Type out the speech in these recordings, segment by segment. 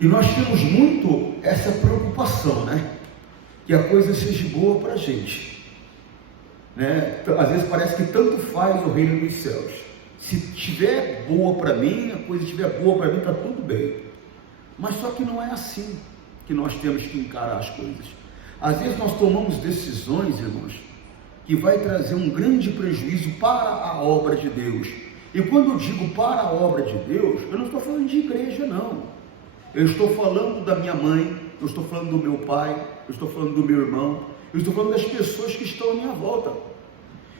E nós temos muito essa preocupação, né? Que a coisa seja boa para a gente, né? Às vezes parece que tanto faz o reino dos céus. Se estiver boa para mim, a coisa estiver boa para mim, está tudo bem. Mas só que não é assim que nós temos que encarar as coisas. Às vezes nós tomamos decisões, irmãos, que vai trazer um grande prejuízo para a obra de Deus. E quando eu digo para a obra de Deus, eu não estou falando de igreja, não. Eu estou falando da minha mãe, eu estou falando do meu pai, eu estou falando do meu irmão, eu estou falando das pessoas que estão à minha volta.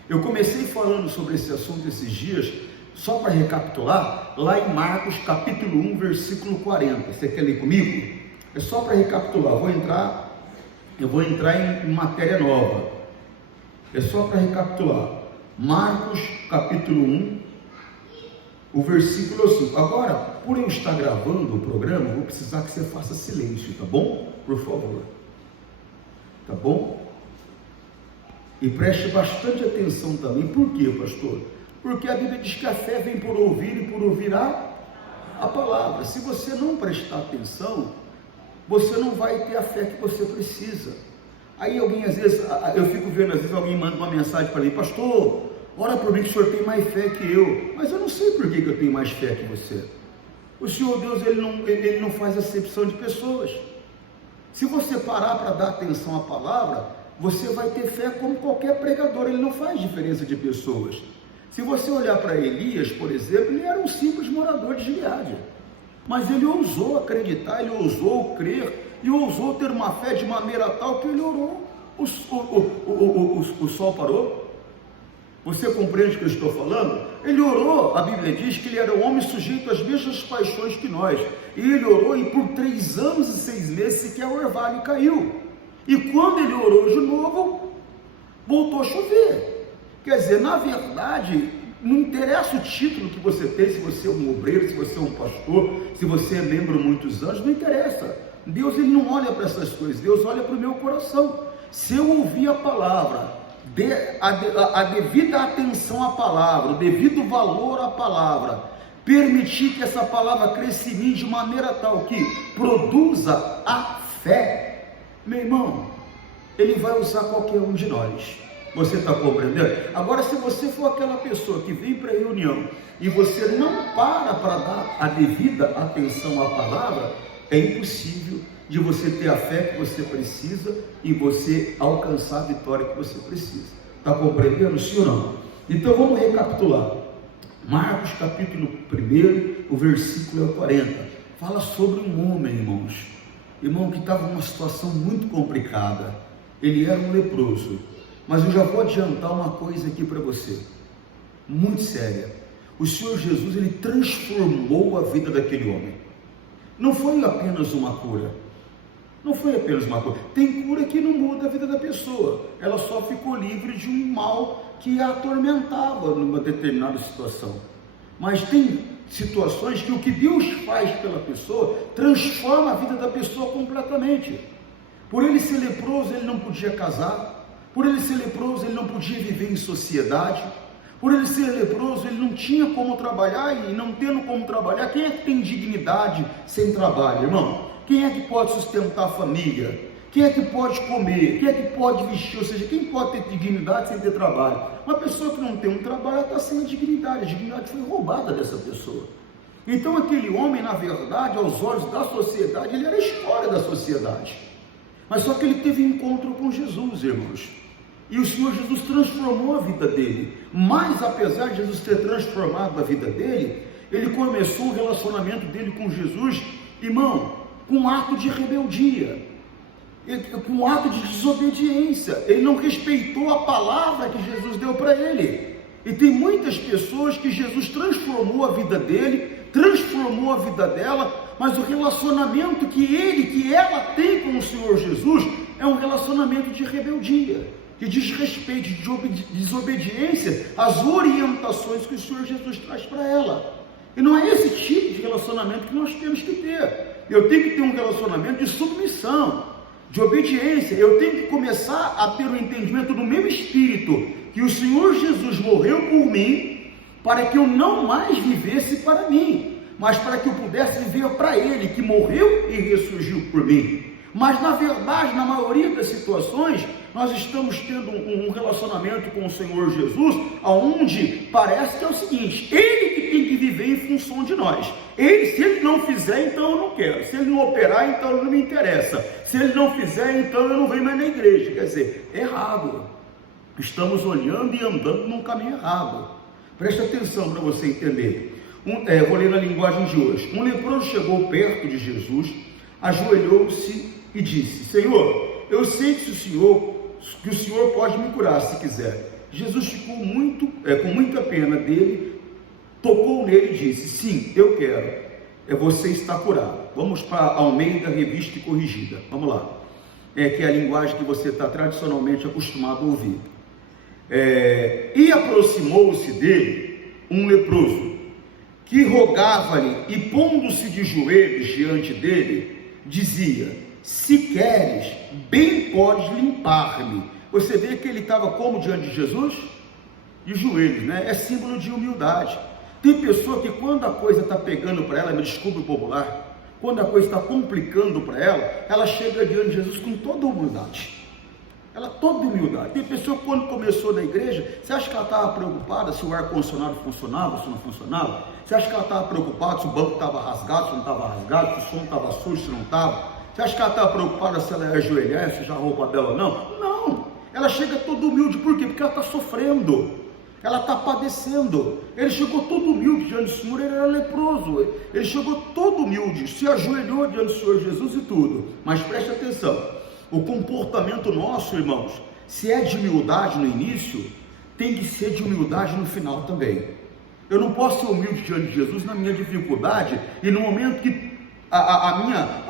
Eu comecei falando sobre esse assunto esses dias, só para recapitular, lá em Marcos capítulo 1, versículo 40. Você quer ler comigo? É só para recapitular, eu vou entrar em matéria nova. É só para recapitular. Marcos capítulo 1, o versículo 5. Agora, por eu estar gravando o programa, eu vou precisar que você faça silêncio, tá bom? Por favor. Tá bom? E preste bastante atenção também. Por quê, pastor? Porque a Bíblia diz que a fé vem por ouvir e por ouvir a palavra. Se você não prestar atenção, você não vai ter a fé que você precisa. Aí alguém, às vezes, eu fico vendo, às vezes alguém manda uma mensagem para mim: pastor, ora por mim que o senhor tem mais fé que eu. Mas eu não sei por que eu tenho mais fé que você. O Senhor Deus, ele não faz acepção de pessoas. Se você parar para dar atenção à palavra, você vai ter fé como qualquer pregador. Ele não faz diferença de pessoas. Se você olhar para Elias, por exemplo, ele era um simples morador de Gileade, mas ele ousou acreditar, ele ousou crer, e ousou ter uma fé de maneira tal que ele orou, o sol parou. Você compreende o que eu estou falando? Ele orou, a Bíblia diz que ele era um homem sujeito às mesmas paixões que nós, e ele orou, e por 3 anos e 6 meses sequer o orvalho caiu, e quando ele orou de novo, voltou a chover. Quer dizer, na verdade, não interessa o título que você tem, se você é um obreiro, se você é um pastor, se você é membro há muitos anos, não interessa. Deus, ele não olha para essas coisas, Deus olha para o meu coração. Se eu ouvir a palavra, a devida atenção à palavra, o devido valor à palavra, permitir que essa palavra cresça em mim de maneira tal que produza a fé, meu irmão, ele vai usar qualquer um de nós. Você está compreendendo? Agora, se você for aquela pessoa que vem para a reunião e você não para dar a devida atenção à palavra, é impossível de você ter a fé que você precisa e você alcançar a vitória que você precisa. Está compreendendo, sim ou não? Então vamos recapitular. Marcos capítulo 1, o versículo 40. Fala sobre um homem, irmão que estava numa situação muito complicada. Ele era um leproso. Mas eu já vou adiantar uma coisa aqui para você, muito séria. O Senhor Jesus, ele transformou a vida daquele homem. Não foi apenas uma cura. Não foi apenas uma cura. Tem cura que não muda a vida da pessoa. Ela só ficou livre de um mal que a atormentava numa determinada situação. Mas tem situações que o que Deus faz pela pessoa transforma a vida da pessoa completamente. Por ele ser leproso, ele não podia casar. Por ele ser leproso, ele não podia viver em sociedade. Por ele ser leproso, ele não tinha como trabalhar, e não tendo como trabalhar, quem é que tem dignidade sem trabalho, irmão? Quem é que pode sustentar a família? Quem é que pode comer? Quem é que pode vestir? Ou seja, quem pode ter dignidade sem ter trabalho? Uma pessoa que não tem um trabalho, ela está sem a dignidade foi roubada dessa pessoa. Então aquele homem, na verdade, aos olhos da sociedade, ele era a escória da sociedade. Mas só que ele teve encontro com Jesus, irmãos. E o Senhor Jesus transformou a vida dele. Mas apesar de Jesus ter transformado a vida dele, ele começou o relacionamento dele com Jesus, irmão, com um ato de rebeldia, com um ato de desobediência. Ele não respeitou a palavra que Jesus deu para ele. E tem muitas pessoas que Jesus transformou a vida dele, transformou a vida dela, mas o relacionamento que ela tem com o Senhor Jesus é um relacionamento de rebeldia, que diz respeito, de desobediência às orientações que o Senhor Jesus traz para ela. E não é esse tipo de relacionamento que nós temos que ter. Eu tenho que ter um relacionamento de submissão, de obediência. Eu tenho que começar a ter o entendimento do meu espírito que o Senhor Jesus morreu por mim, para que eu não mais vivesse para mim, mas para que eu pudesse viver para Ele, que morreu e ressurgiu por mim. Mas na verdade, na maioria das situações, nós estamos tendo um relacionamento com o Senhor Jesus, onde parece que é o seguinte: Ele que tem que viver em função de nós. Se Ele não fizer, então eu não quero. Se Ele não operar, então não me interessa. Se Ele não fizer, então eu não venho mais na igreja. Quer dizer, errado. Estamos olhando e andando num caminho errado. Preste atenção para você entender. Vou ler na linguagem de hoje. Um leproso chegou perto de Jesus, ajoelhou-se e disse: Senhor, eu sei que o Senhor pode me curar se quiser. Jesus ficou com muita pena dele, tocou nele e disse: sim, eu quero. Você está curado. Vamos para Almeida, Revista e Corrigida. Vamos lá. Que é a linguagem que você está tradicionalmente acostumado a ouvir. E aproximou-se dele um leproso, que rogava-lhe e pondo-se de joelhos diante dele, dizia: se queres, bem podes limpar-me. Você vê que ele estava como diante de Jesus? De joelhos, né? É símbolo de humildade. Tem pessoa que quando a coisa está pegando para ela, me desculpe o popular, quando a coisa está complicando para ela, ela chega diante de Jesus com toda humildade. Toda humildade. Tem pessoa que quando começou na igreja, você acha que ela estava preocupada se o ar-condicionado funcionava, se não funcionava? Você acha que ela estava preocupada se o banco estava rasgado, se não estava rasgado, se o som estava sujo, se não estava? Você acha que ela estava preocupada se ela ia ajoelhar, se sujar a roupa dela ou não? Não. Ela chega toda humilde. Por quê? Porque ela está sofrendo. Ela está padecendo. Ele chegou todo humilde diante do Senhor. Ele era leproso. Ele chegou todo humilde, se ajoelhou diante do Senhor Jesus e tudo. Mas preste atenção. O comportamento nosso, irmãos, se é de humildade no início, tem que ser de humildade no final também. Eu não posso ser humilde diante de Jesus na minha dificuldade e no momento que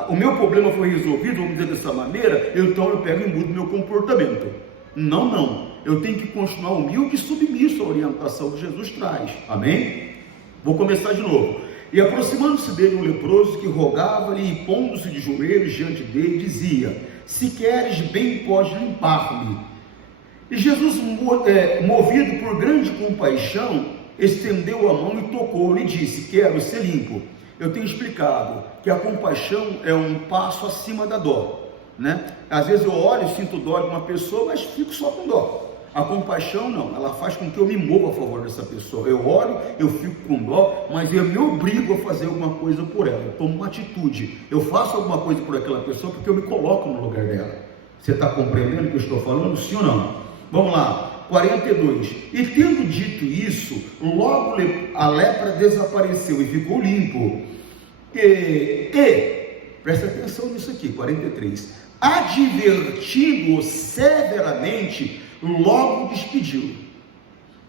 o meu problema foi resolvido, vamos dizer dessa maneira, então eu pego e mudo meu comportamento. Não. Eu tenho que continuar humilde e submisso à orientação que Jesus traz. Amém? Vou começar de novo. E aproximando-se dele um leproso que rogava-lhe e pondo-se de joelhos diante dele, dizia: se queres, bem podes limpar-me. E Jesus, movido por grande compaixão, estendeu a mão e tocou-lhe e disse: quero ser limpo. Eu tenho explicado que a compaixão é um passo acima da dó, né? Às vezes eu olho e sinto dó de uma pessoa, mas fico só com dó. A compaixão não, ela faz com que eu me mova a favor dessa pessoa. Eu olho, eu fico com dó, mas eu me obrigo a fazer alguma coisa por ela. Eu tomo uma atitude, eu faço alguma coisa por aquela pessoa porque eu me coloco no lugar dela. Você está compreendendo o que eu estou falando? Sim ou não? Vamos lá, 42. E tendo dito isso, logo a lepra desapareceu e ficou limpo. Presta atenção nisso aqui, 43. Advertindo-o severamente, logo despediu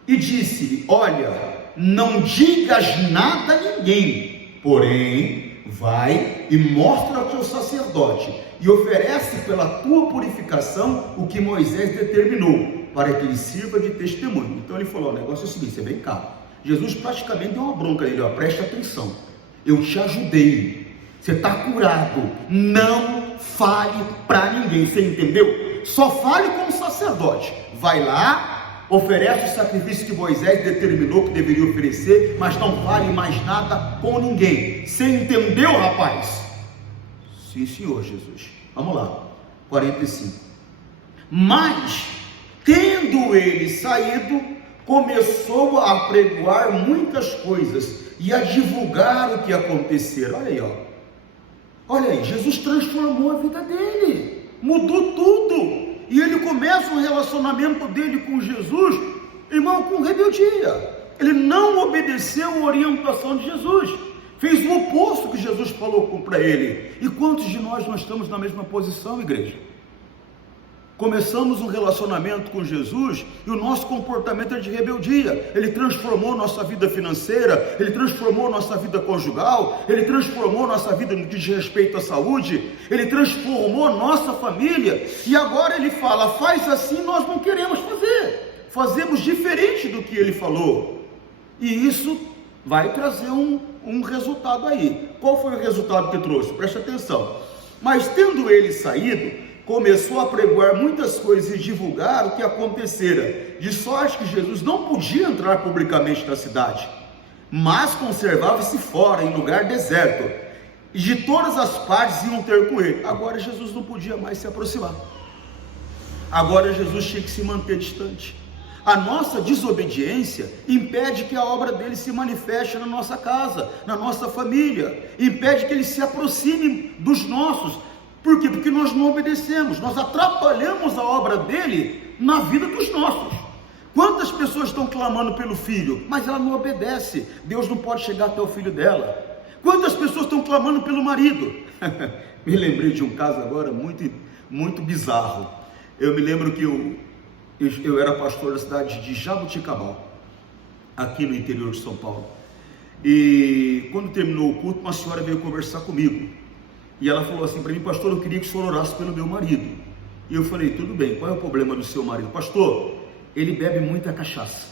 e disse-lhe: olha, não digas nada a ninguém, porém vai e mostra ao teu sacerdote e oferece pela tua purificação o que Moisés determinou, para que ele sirva de testemunho. Então ele falou: o negócio é o seguinte, você vem cá. Jesus praticamente deu uma bronca nele: preste atenção, eu te ajudei, você está curado, não fale para ninguém, você entendeu? Só fale com o sacerdote. Vai lá, oferece o sacrifício que Moisés determinou que deveria oferecer, mas não fale mais nada com ninguém. Você entendeu, rapaz? Sim, senhor Jesus. Vamos lá, 45. Mas, tendo ele saído, começou a apregoar muitas coisas e a divulgar o que acontecera. Olha aí, olha aí, Jesus transformou a vida dele, mudou tudo. E ele começa o relacionamento dele com Jesus, irmão, com rebeldia. Ele não obedeceu a orientação de Jesus, fez o oposto que Jesus falou para ele. E quantos de nós estamos na mesma posição, igreja? Começamos um relacionamento com Jesus e o nosso comportamento é de rebeldia. Ele transformou nossa vida financeira, ele transformou nossa vida conjugal, ele transformou nossa vida no que diz respeito à saúde, ele transformou nossa família, e agora ele fala: faz assim, nós não queremos fazer, fazemos diferente do que ele falou, e isso vai trazer um resultado aí. Qual foi o resultado que trouxe? Preste atenção. Mas tendo ele saído, começou a pregoar muitas coisas e divulgar o que acontecera, de sorte que Jesus não podia entrar publicamente na cidade, mas conservava-se fora, em lugar deserto, e de todas as partes iam ter com ele. Agora Jesus não podia mais se aproximar, agora Jesus tinha que se manter distante. A nossa desobediência impede que a obra dele se manifeste na nossa casa, na nossa família, impede que ele se aproxime dos nossos. Por quê? Porque nós não obedecemos, nós atrapalhamos a obra dele na vida dos nossos. Quantas pessoas estão clamando pelo filho, mas ela não obedece, Deus não pode chegar até o filho dela. Quantas pessoas estão clamando pelo marido? Me lembrei de um caso agora muito bizarro. Eu me lembro que eu era pastor da cidade de Jaboticabal, aqui no interior de São Paulo, e quando terminou o culto, uma senhora veio conversar comigo, e ela falou assim para mim: pastor, eu queria que o senhor orasse pelo meu marido. E eu falei: tudo bem, qual é o problema do seu marido? Pastor, ele bebe muita cachaça.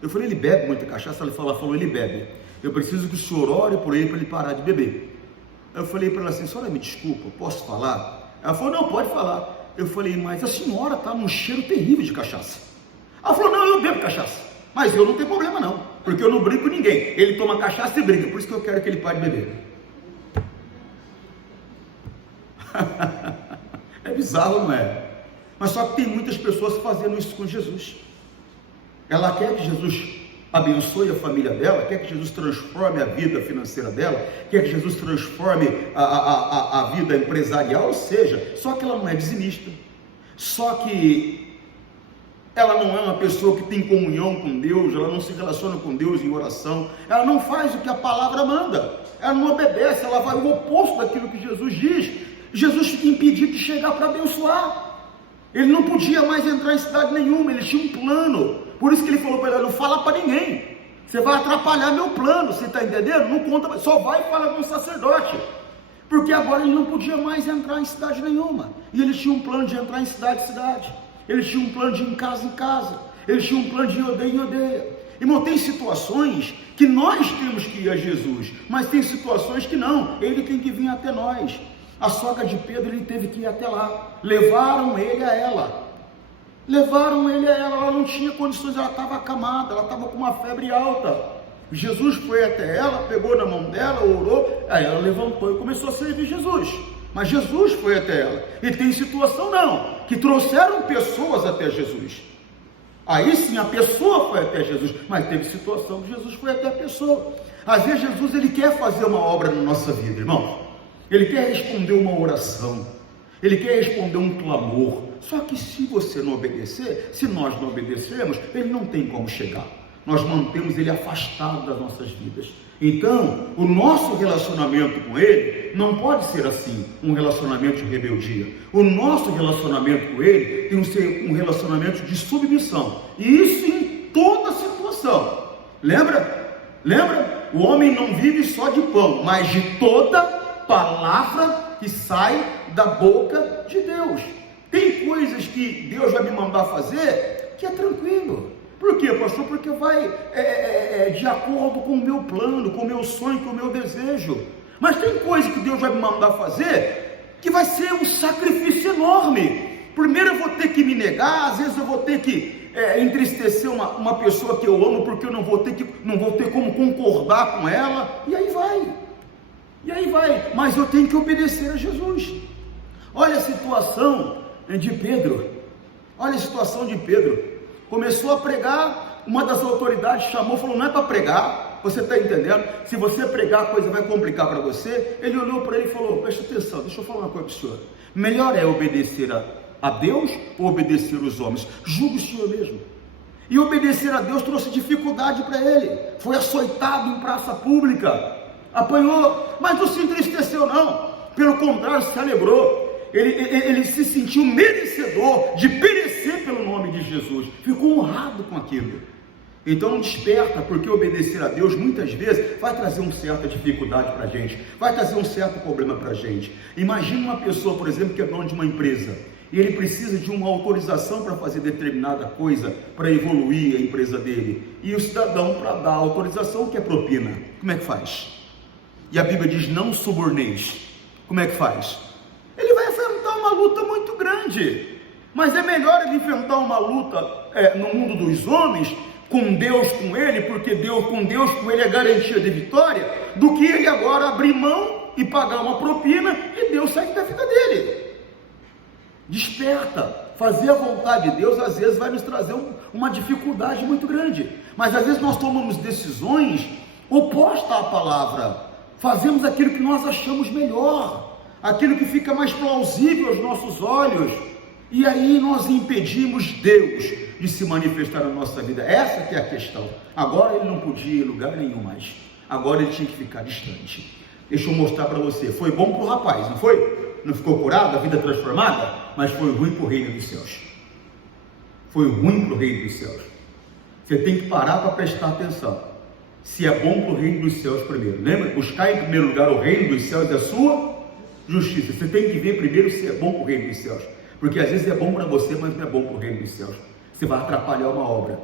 Eu falei: ele bebe muita cachaça? Ela falou: ele bebe, eu preciso que o senhor ore por ele para ele parar de beber. Eu falei para ela assim: senhora, me desculpa, posso falar? Ela falou: não, pode falar. Eu falei: mas a senhora está num cheiro terrível de cachaça. Ela falou: não, eu bebo cachaça, mas eu não tenho problema não, porque eu não brigo com ninguém. Ele toma cachaça e briga, por isso que eu quero que ele pare de beber. É bizarro, não é? Mas só que tem muitas pessoas fazendo isso com Jesus. Ela quer que Jesus abençoe a família dela, quer que Jesus transforme a vida financeira dela, quer que Jesus transforme a vida empresarial, ou seja, só que ela não é dizimista, só que ela não é uma pessoa que tem comunhão com Deus, ela não se relaciona com Deus em oração, ela não faz o que a palavra manda, ela não obedece, ela vai o oposto daquilo que Jesus diz. Jesus fica impedido de chegar para abençoar, ele não podia mais entrar em cidade nenhuma, ele tinha um plano. Por isso que ele falou para ela: não fala para ninguém, você vai atrapalhar meu plano, você está entendendo? Não conta, só vai e fala com o sacerdote, porque agora ele não podia mais entrar em cidade nenhuma, e ele tinha um plano de entrar em cidade, ele tinha um plano de ir em casa, ele tinha um plano de ir aldeia em aldeia. Irmão, tem situações que nós temos que ir a Jesus, mas tem situações que não, ele tem que vir até nós. A sogra de Pedro, ele teve que ir até lá, levaram ele a ela, ela não tinha condições, ela estava acamada, ela estava com uma febre alta. Jesus foi até ela, pegou na mão dela, orou, aí ela levantou e começou a servir Jesus. Mas Jesus foi até ela. E tem situação não, que trouxeram pessoas até Jesus. Aí sim a pessoa foi até Jesus, mas teve situação que Jesus foi até a pessoa. Às vezes Jesus, ele quer fazer uma obra na nossa vida, irmão. Ele quer responder uma oração, ele quer responder um clamor. Só que se você não obedecer, se nós não obedecermos, ele não tem como chegar. Nós mantemos ele afastado das nossas vidas. Então, o nosso relacionamento com ele não pode ser assim, um relacionamento de rebeldia. O nosso relacionamento com ele tem que ser um relacionamento de submissão. E isso em toda situação. Lembra? O homem não vive só de pão, mas de toda palavra que sai da boca de Deus. Tem coisas que Deus vai me mandar fazer que é tranquilo. Por quê, pastor? Porque vai de acordo com o meu plano, com o meu sonho, com o meu desejo. Mas tem coisas que Deus vai me mandar fazer que vai ser um sacrifício enorme. Primeiro eu vou ter que me negar, às vezes eu vou ter que entristecer uma pessoa que eu amo, porque eu não vou ter como concordar com ela, e aí vai, mas eu tenho que obedecer a Jesus. Olha a situação de Pedro, começou a pregar, uma das autoridades chamou, falou: não é para pregar, você está entendendo? Se você pregar, a coisa vai complicar para você. Ele olhou para ele e falou: presta atenção, deixa eu falar uma coisa para o senhor, melhor é obedecer a Deus ou obedecer os homens? Julgue o senhor mesmo. E obedecer a Deus trouxe dificuldade para ele, foi açoitado em praça pública, apanhou, mas não se entristeceu não, pelo contrário, se alegrou. Ele se sentiu merecedor de perecer pelo nome de Jesus, ficou honrado com aquilo. Então desperta, porque obedecer a Deus muitas vezes vai trazer uma certa dificuldade para a gente, vai trazer um certo problema para a gente. Imagina uma pessoa, por exemplo, que é dono de uma empresa, e ele precisa de uma autorização para fazer determinada coisa, para evoluir a empresa dele, e o cidadão, para dar a autorização, quer propina. Como é que faz? E a Bíblia diz: não suborneis. Como é que faz? Ele vai enfrentar uma luta muito grande, mas é melhor ele enfrentar uma luta no mundo dos homens com Deus com ele, porque com Deus com ele é garantia de vitória, do que ele agora abrir mão e pagar uma propina e Deus sair da vida dele. Desperta. Fazer a vontade de Deus às vezes vai nos trazer uma dificuldade muito grande, mas às vezes nós tomamos decisões opostas à palavra, fazemos aquilo que nós achamos melhor, aquilo que fica mais plausível aos nossos olhos, e aí nós impedimos Deus de se manifestar na nossa vida. Essa que é a questão. Agora ele não podia ir em lugar nenhum mais, agora ele tinha que ficar distante. Deixa eu mostrar para você, foi bom para o rapaz, não foi? Não ficou curado, a vida transformada, mas foi ruim para o reino dos céus. Foi ruim para o reino dos céus. Você tem que parar para prestar atenção. Se é bom para o reino dos céus primeiro. Lembra? Buscar em primeiro lugar o reino dos céus e a sua justiça. Você tem que ver primeiro se é bom para o reino dos céus. Porque às vezes é bom para você, mas não é bom para o reino dos céus. Você vai atrapalhar uma obra.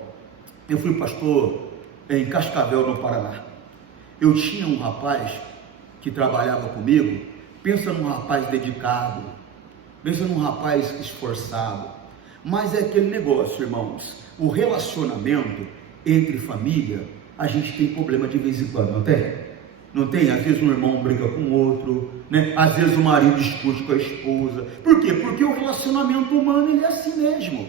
Eu fui pastor em Cascavel, no Paraná. Eu tinha um rapaz que trabalhava comigo. Pensa num rapaz dedicado, pensa num rapaz esforçado, mas é aquele negócio, irmãos, o relacionamento entre família, a gente tem problema de vez em quando, não tem? Não tem? Às vezes um irmão briga com o outro, né? Às vezes o marido discute com a esposa. Por quê? Porque o relacionamento humano ele é assim mesmo.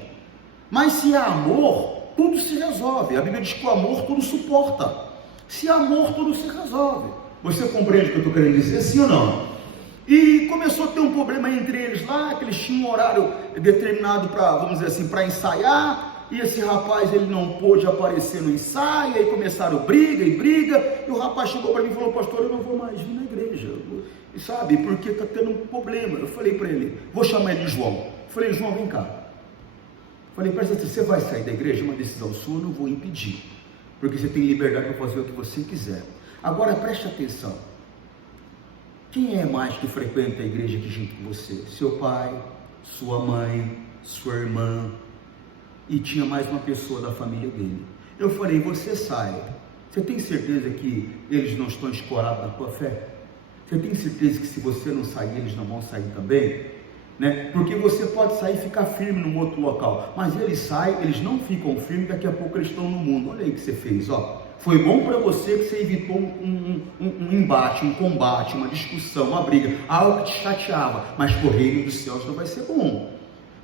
Mas se há amor, tudo se resolve. A Bíblia diz que o amor tudo suporta. Se há amor, tudo se resolve. Você compreende o que eu estou querendo dizer? Sim ou não? E começou a ter um problema entre eles lá, que eles tinham um horário determinado para, vamos dizer assim, para ensaiar, e esse rapaz ele não pôde aparecer no ensaio, aí começaram briga, e o rapaz chegou para mim e falou: pastor, eu não vou mais vir na igreja, e sabe, porque está tendo um problema. Eu falei para ele, vou chamar ele de João. Eu falei: João, vem cá. Eu falei: presta atenção, você vai sair da igreja, é uma decisão sua, eu não vou impedir, porque você tem liberdade para fazer o que você quiser. Agora preste atenção. Quem é mais que frequenta a igreja aqui junto com você? Seu pai, sua mãe, sua irmã, e tinha mais uma pessoa da família dele. Eu falei: você sai, você tem certeza que eles não estão escorados na tua fé? Você tem certeza que se você não sair, eles não vão sair também? Né? Porque você pode sair e ficar firme num outro local, mas eles saem, eles não ficam firmes, daqui a pouco eles estão no mundo. Olha aí o que você fez, ó. Foi bom para você que você evitou um embate, um combate, uma discussão, uma briga, algo que te chateava, mas para o reino dos céus não vai ser bom,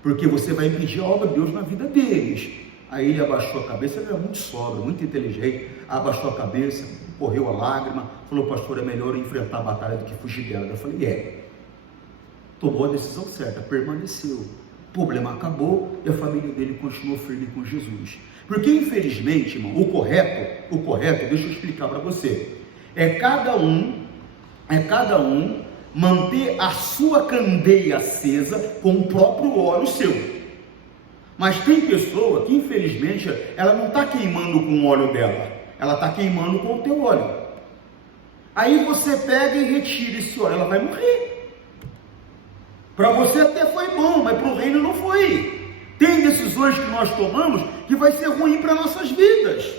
porque você vai impedir a obra de Deus na vida deles. Aí ele abaixou a cabeça, ele era muito sóbrio, muito inteligente, abaixou a cabeça, correu a lágrima, falou: pastor, é melhor eu enfrentar a batalha do que fugir dela. Eu falei: tomou a decisão certa, permaneceu, o problema acabou e a família dele continuou firme com Jesus. Porque infelizmente, irmão, o correto, deixa eu explicar para você, é cada um manter a sua candeia acesa com o próprio óleo seu. Mas tem pessoa que infelizmente ela não está queimando com o óleo dela, ela está queimando com o teu óleo. Aí você pega e retira esse óleo, ela vai morrer. Para você até foi bom, mas para o reino não foi. Tem decisões que nós tomamos que vai ser ruim para nossas vidas,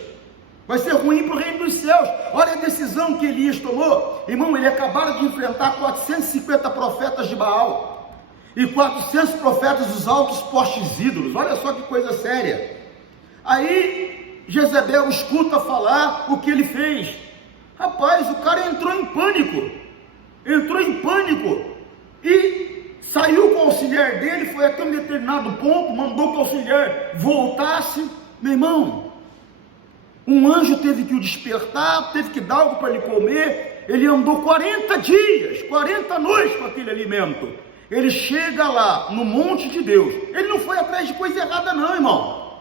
vai ser ruim para o reino dos céus. Olha a decisão que Elias tomou, irmão. Ele acabara de enfrentar 450 profetas de Baal e 400 profetas dos altos postes ídolos. Olha só que coisa séria. Aí Jezebel escuta falar o que ele fez. Rapaz, o cara entrou em pânico e saiu com o auxiliar dele, foi até um determinado ponto, mandou que o auxiliar voltasse. Meu irmão, um anjo teve que o despertar, teve que dar algo para ele comer. Ele andou 40 dias, 40 noites com aquele alimento. Ele chega lá no monte de Deus. Ele não foi atrás de coisa errada não, irmão.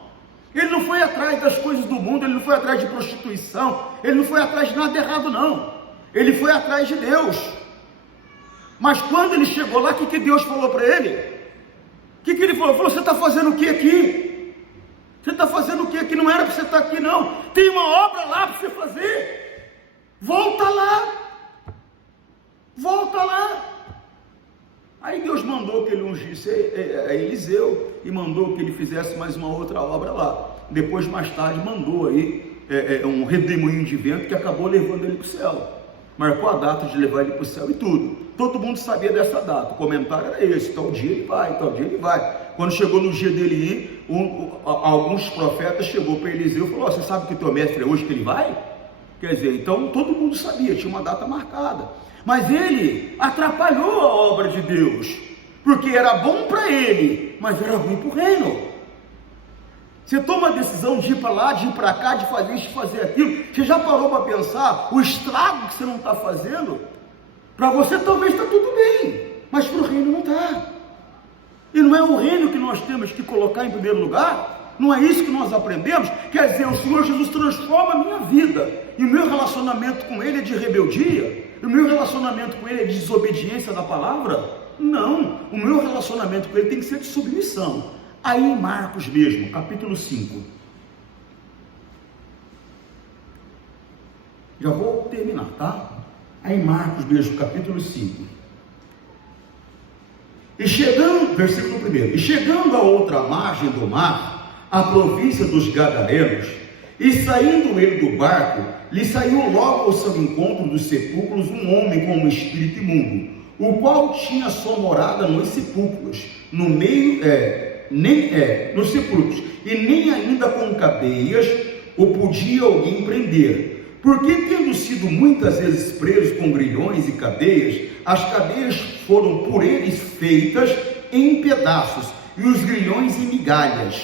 Ele não foi atrás das coisas do mundo, ele não foi atrás de prostituição, ele não foi atrás de nada errado não. Ele foi atrás de Deus. Mas quando ele chegou lá, o que Deus falou para ele? O que ele falou? Ele falou: você está fazendo o que aqui? Você está fazendo o que aqui? Não era para você estar aqui não. Tem uma obra lá para você fazer. Volta lá. Aí Deus mandou que ele ungisse a Eliseu e mandou que ele fizesse mais uma outra obra lá. Depois, mais tarde, mandou aí um redemoinho de vento que acabou levando ele para o céu. Marcou a data de levar ele para o céu e tudo. Todo mundo sabia dessa data. O comentário era esse: tal dia ele vai, tal dia ele vai. Quando chegou no dia dele ir, alguns profetas chegou para Eliseu e falou: você sabe que teu mestre é hoje que ele vai? Quer dizer, então todo mundo sabia, tinha uma data marcada. Mas ele atrapalhou a obra de Deus, porque era bom para ele, mas era ruim para o reino. Você toma a decisão de ir para lá, de ir para cá, de fazer isso, de fazer aquilo. Você já parou para pensar o estrago que você não está fazendo? Para você talvez está tudo bem, mas para o reino não está. E não é o reino que nós temos que colocar em primeiro lugar? Não é isso que nós aprendemos? Quer dizer, o Senhor Jesus transforma a minha vida, e o meu relacionamento com Ele é de rebeldia? E o meu relacionamento com Ele é de desobediência da palavra? Não, o meu relacionamento com Ele tem que ser de submissão. Aí em Marcos mesmo, capítulo 5, já vou terminar, tá? Aí em Marcos mesmo, capítulo 5, e chegando, versículo 1, e chegando à outra margem do mar, a província dos Gadarenos, e saindo ele do barco, lhe saiu logo ao seu encontro dos sepulcros um homem com um espírito imundo, o qual tinha sua morada nos sepulcros, no meio, nos sepulcros, e nem ainda com cadeias o podia alguém prender, porque tendo sido muitas vezes preso com grilhões e cadeias, as cadeias foram por eles feitas em pedaços, e os grilhões em migalhas,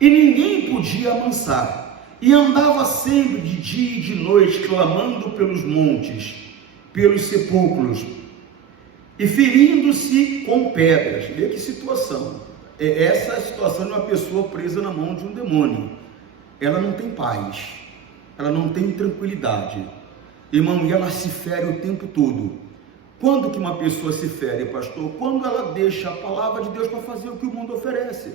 e ninguém podia amansar, e andava sempre de dia e de noite, clamando pelos montes, pelos sepulcros, e ferindo-se com pedras. Vê que situação, essa é a situação de uma pessoa presa na mão de um demônio. Ela não tem paz, ela não tem tranquilidade, irmão, e ela se fere o tempo todo. Quando que uma pessoa se fere, pastor? Quando ela deixa a palavra de Deus para fazer o que o mundo oferece.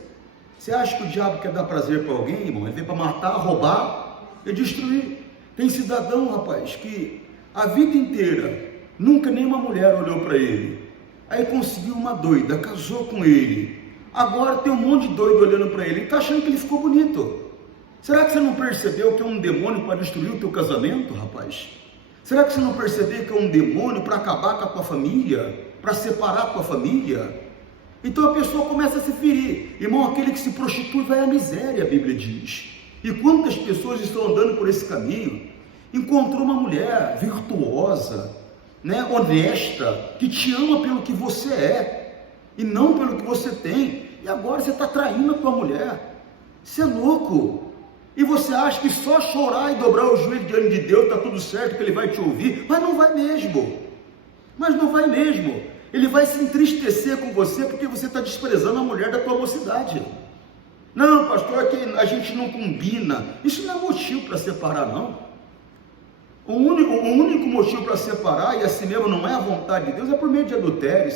Você acha que o diabo quer dar prazer para alguém, irmão? Ele vem para matar, roubar e destruir. Tem cidadão, rapaz, que a vida inteira nunca nenhuma mulher olhou para ele, aí conseguiu uma doida, casou com ele, agora tem um monte de doido olhando para ele, está achando que ele ficou bonito. Será que você não percebeu que é um demônio para destruir o teu casamento, rapaz? Será que você não percebeu que é um demônio para acabar com a tua família, para separar a tua família? Então a pessoa começa a se ferir. Irmão, aquele que se prostitui vai à miséria, a Bíblia diz. E quantas pessoas estão andando por esse caminho? Encontrou uma mulher virtuosa, honesta, que te ama pelo que você é, e não pelo que você tem, e agora você está traindo a tua mulher. Você é louco. E você acha que só chorar e dobrar o joelho diante de Deus está tudo certo, que Ele vai te ouvir, mas não vai mesmo. Ele vai se entristecer com você porque você está desprezando a mulher da tua mocidade. Não, pastor, é que a gente não combina. Isso não é motivo para separar, não. O único motivo para separar, e assim mesmo não é a vontade de Deus, é por meio de adultério.